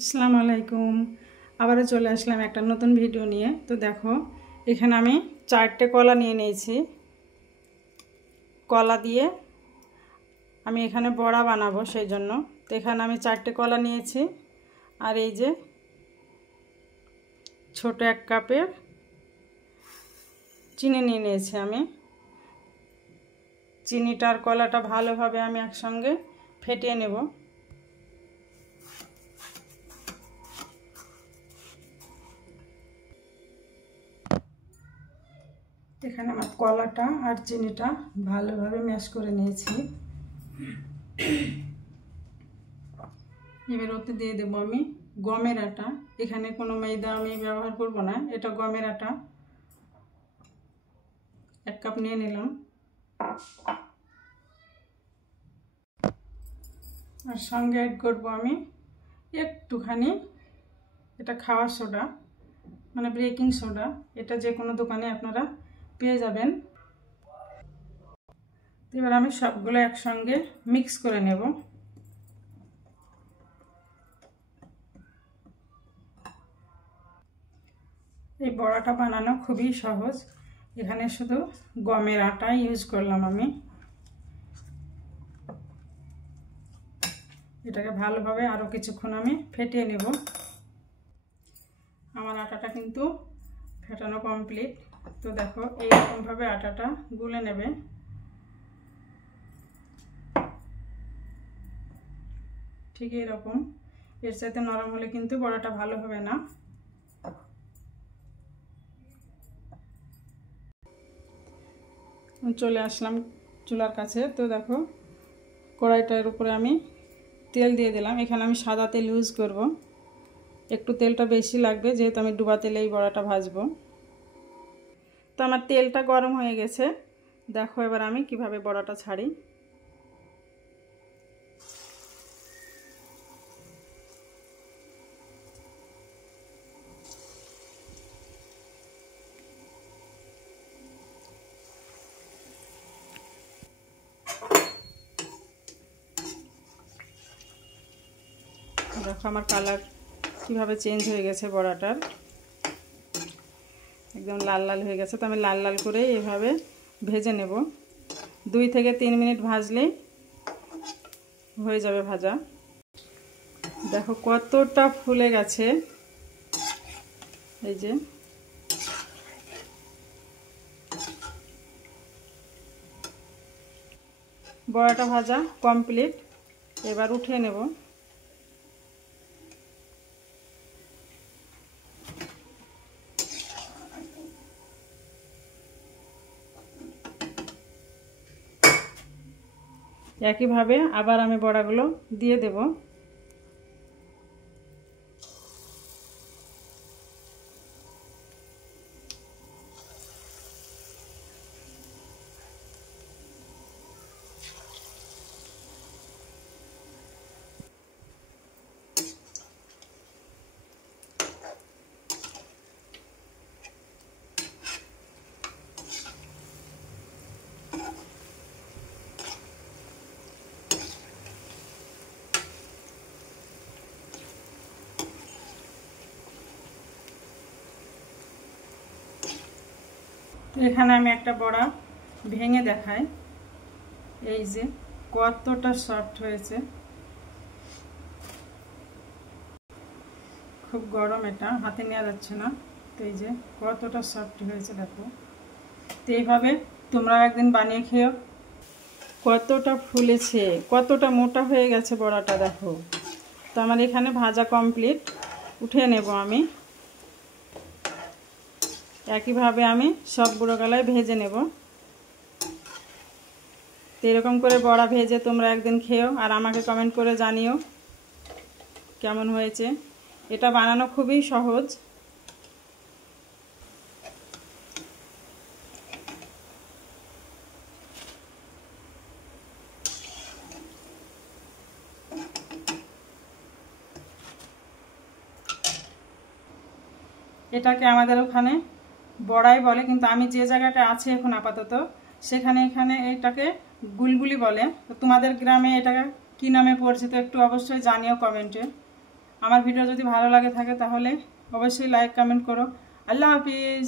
আসসালামু আলাইকুম। আবারও চলে আসলাম একটা নতুন ভিডিও নিয়ে। তো দেখো, এখানে আমি 4টে কলা নিয়ে নিয়েছি। কলা দিয়ে আমি এখানে বড়া বানাবো, সেই জন্য তো এখানে আমি 4টে কলা নিয়েছি। আর এই যে ছোট 1 কাপের চিনি নিয়ে নিয়েছি আমি। চিনিটা আর কলাটা ভালোভাবে আমি একসঙ্গে ফেটিয়ে নেব। এখানে আমার কলাটা আর চিনিটা ভালোভাবে ম্যাশ করে নিয়েছি। এবার ওতে দিয়ে দেব আমি গমের আটা। এখানে কোনো ময়দা আমি ব্যবহার করব না, এটা গমের আটা। 1 কাপ নিয়ে নিলাম। আর সঙ্গে অ্যাড করব আমি একটুখানি, এটা খাওয়ার সোডা, মানে বেকিং সোডা। এটা যে কোনো দোকানে আপনারা পেয়ে যাবেন। এবার আমি সবগুলো একসঙ্গে মিক্স করে নেব। এই বড়াটা বানানো খুবই সহজ। এখানে শুধু গমের আটা ইউজ করলাম আমি। এটাকে ভালোভাবে আরও কিছুক্ষণ আমি ফেটিয়ে নেব। আমার আটাটা কিন্তু ফেটানো কমপ্লিট। তো দেখো, এইরকমভাবে আটাটা গুলে নেবে। ঠিক এইরকম, এর সাথে নরম হলে কিন্তু বড়াটা ভালো হবে না। চলে আসলাম চুলার কাছে। তো দেখো, কড়াইটার উপরে আমি তেল দিয়ে দিলাম। এখানে আমি সাদা তেল ইউজ করব। একটু তেলটা বেশি লাগবে, যেহেতু আমি ডুবা তেলে এই বড়াটা ভাজবো। তো আমার তেলটা গরম হয়ে গেছে। দেখো এবার আমি কিভাবে বড়াটা ছাড়ি। দেখো আমার কালার কিভাবে চেঞ্জ হয়ে গেছে বড়াটার, একদম লাল লাল হয়ে গেছে। তো আমি লাল লাল করে এভাবে ভেজে নেব। 2 থেকে 3 মিনিট ভাজলেই হয়ে যাবে ভাজা। দেখো কতটা ফুলে গেছে। এই যে বড়াটা ভাজা কমপ্লিট। এবার উঠিয়ে নেব। একইভাবে আবার আমি বড়াগুলো দিয়ে দেব। এখানে আমি একটা বড়া ভেঙে দেখাই। এই যে কতটা সফট হয়েছে, খুব গরম, এটা হাতে নেওয়া যাচ্ছে না। তো এই যে কতটা সফট হয়েছে দেখো। তো এইভাবে তোমরাও একদিন বানিয়ে খেও। কতটা ফুলেছে, কতটা মোটা হয়ে গেছে বড়াটা দেখো। তো আমার এখানে ভাজা কমপ্লিট, উঠিয়ে নেব আমি। একইভাবে আমি সবগুলো গলায় ভেজে নেব। তো এরকম করে বড়া ভেজে তোমরা একদিন খেও, আর আমাকে কমেন্ট করে জানিও কেমন হয়েছে। এটা বানানো খুবই সহজ। এটাকে আমাদের ওখানে বড়াই বলে, কিন্তু আমি যে জায়গাটা আছি এখন আপাতত সেখানে এটাকে গুলগুলি বলে। তো তোমাদের গ্রামে এটা কি নামে পরিচিত একটু অবশ্যই জানিও কমেন্টে। আমার ভিডিও যদি ভালো লাগে থাকে তাহলে অবশ্যই লাইক কমেন্ট করো। আল্লাহ হাফিজ।